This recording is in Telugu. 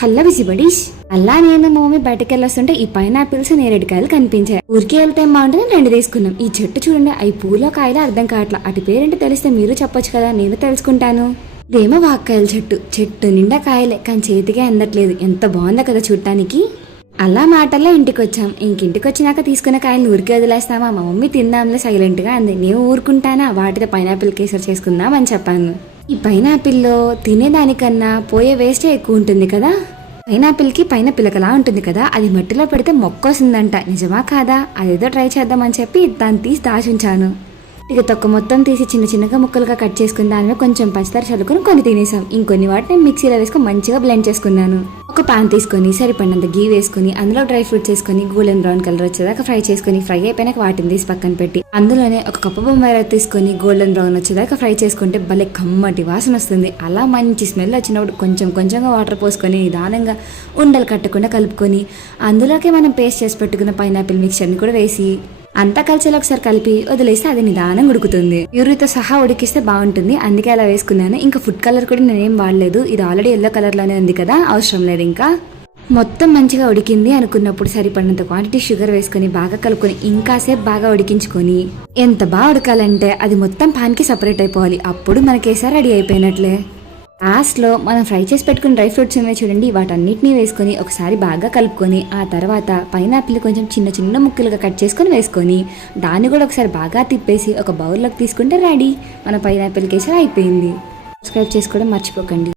హల్లా బిజిబడీష్ అల్లా నేను మా మమ్మీ బయటకు వెళ్ళొస్తుంటే ఈ పైనాపిల్స్ నేరేడుకాయలు కనిపించాయి. ఊరికే వెళ్తే బాగుంటుంది, 2 తీసుకున్నాం. ఈ చెట్టు చూడండి, అవి పూలో కాయలు అర్థం కావట్లా. అటు పేరేంటో తెలిస్తే మీరు చెప్పొచ్చు కదా, నేను తెలుసుకుంటాను. ఇదేమో వాక్కాయల చెట్టు. చెట్టు నిండా కాయలే, కానీ చేతికే అందట్లేదు. ఎంత బాగుందో కదా చూడటానికి. అలా మాటల్లో ఇంటికి వచ్చాం. ఇంటికి వచ్చినాక తీసుకున్న కాయలు ఊరికే వదిలేస్తామా? మా మమ్మీ తిందాంలే సైలెంట్ గా అంది. నేను ఊరుకుంటానా, వాటితో పైనాపిల్ కేసరి చేసుకుందాం అని చెప్పాను. ఈ పైనాపిల్లో తినేదానికన్నా పోయే వేస్టే ఎక్కువ ఉంటుంది కదా. పైనాపిల్ కి పైన పిలకలా ఉంటుంది కదా, అది మట్టిలో పెడితే మొక్క వస్తుందంట. నిజమా కాదా? అదేదో ట్రై చేద్దామని చెప్పి దాన్ని తీసి దాచుంచాను. ఇక తొక్క మొత్తం తీసి చిన్న చిన్నగా ముక్కలుగా కట్ చేసుకుని దానిలో కొంచెం పంచదార చల్లుకొని కొన్ని తినేసాం. ఇంకొన్ని వాటిని మిక్సీలో వేసుకొని మంచిగా బ్లెండ్ చేసుకున్నాను. ఒక పాన్ తీసుకొని సరిపడినంత గీ వేసుకుని అందులో డ్రై ఫ్రూట్స్ వేసుకొని గోల్డెన్ బ్రౌన్ కలర్ వచ్చేదాకా ఫ్రై చేసుకుని, ఫ్రై అయిపోయినాక వాటిని తీసి పక్కన పెట్టి అందులోనే ఒక కప్పు బొంబాయి తీసుకొని గోల్డెన్ బ్రౌన్ వచ్చేదాకా ఫ్రై చేసుకుంటే భలే కమ్మటి వాసన వస్తుంది. అలా మంచి స్మెల్ వచ్చినప్పుడు కొంచెం కొంచెంగా వాటర్ పోసుకొని నిదానంగా ఉండలు కట్టకుండా కలుపుకొని అందులోకి మనం పేస్ట్ చేసి పెట్టుకున్న పైనాపిల్ మిక్చర్ని కూడా వేసి అంతా కలిసేలా ఒకసారి కలిపి వదిలేస్తే అది నిదానం ఉడుకుతుంది. ప్యూరితో సహా ఉడికిస్తే బాగుంటుంది, అందుకే అలా వేసుకున్నాను. ఇంకా ఫుడ్ కలర్ కూడా నేనేం వాడలేదు, ఇది ఆల్రెడీ ఎల్లో కలర్ లోనే ఉంది కదా, అవసరం లేదు. ఇంకా మొత్తం మంచిగా ఉడికింది అనుకున్నప్పుడు సరిపడినంత క్వాంటిటీ షుగర్ వేసుకొని బాగా కలుపుకొని ఇంకాసేపు బాగా ఉడికించుకొని, ఎంత బాగా ఉడకాలంటే అది మొత్తం పాన్కి సపరేట్ అయిపోవాలి. అప్పుడు మనకేసారి రెడీ అయిపోయినట్లే. లాస్ట్లో మనం ఫ్రై చేసి పెట్టుకున్న డ్రై ఫ్రూట్స్ ఉన్నాయి చూడండి, వాటన్నిటిని వేసుకొని ఒకసారి బాగా కలుపుకొని ఆ తర్వాత పైనాపిల్ కొంచెం చిన్న చిన్న ముక్కలుగా కట్ చేసుకొని వేసుకొని దాన్ని కూడా ఒకసారి బాగా తిప్పేసి ఒక బౌల్లోకి తీసుకుంటే రెడీ, మన పైనాపిల్ కేసరి అయిపోయింది. సబ్స్క్రైబ్ చేసుకోవడం మర్చిపోకండి.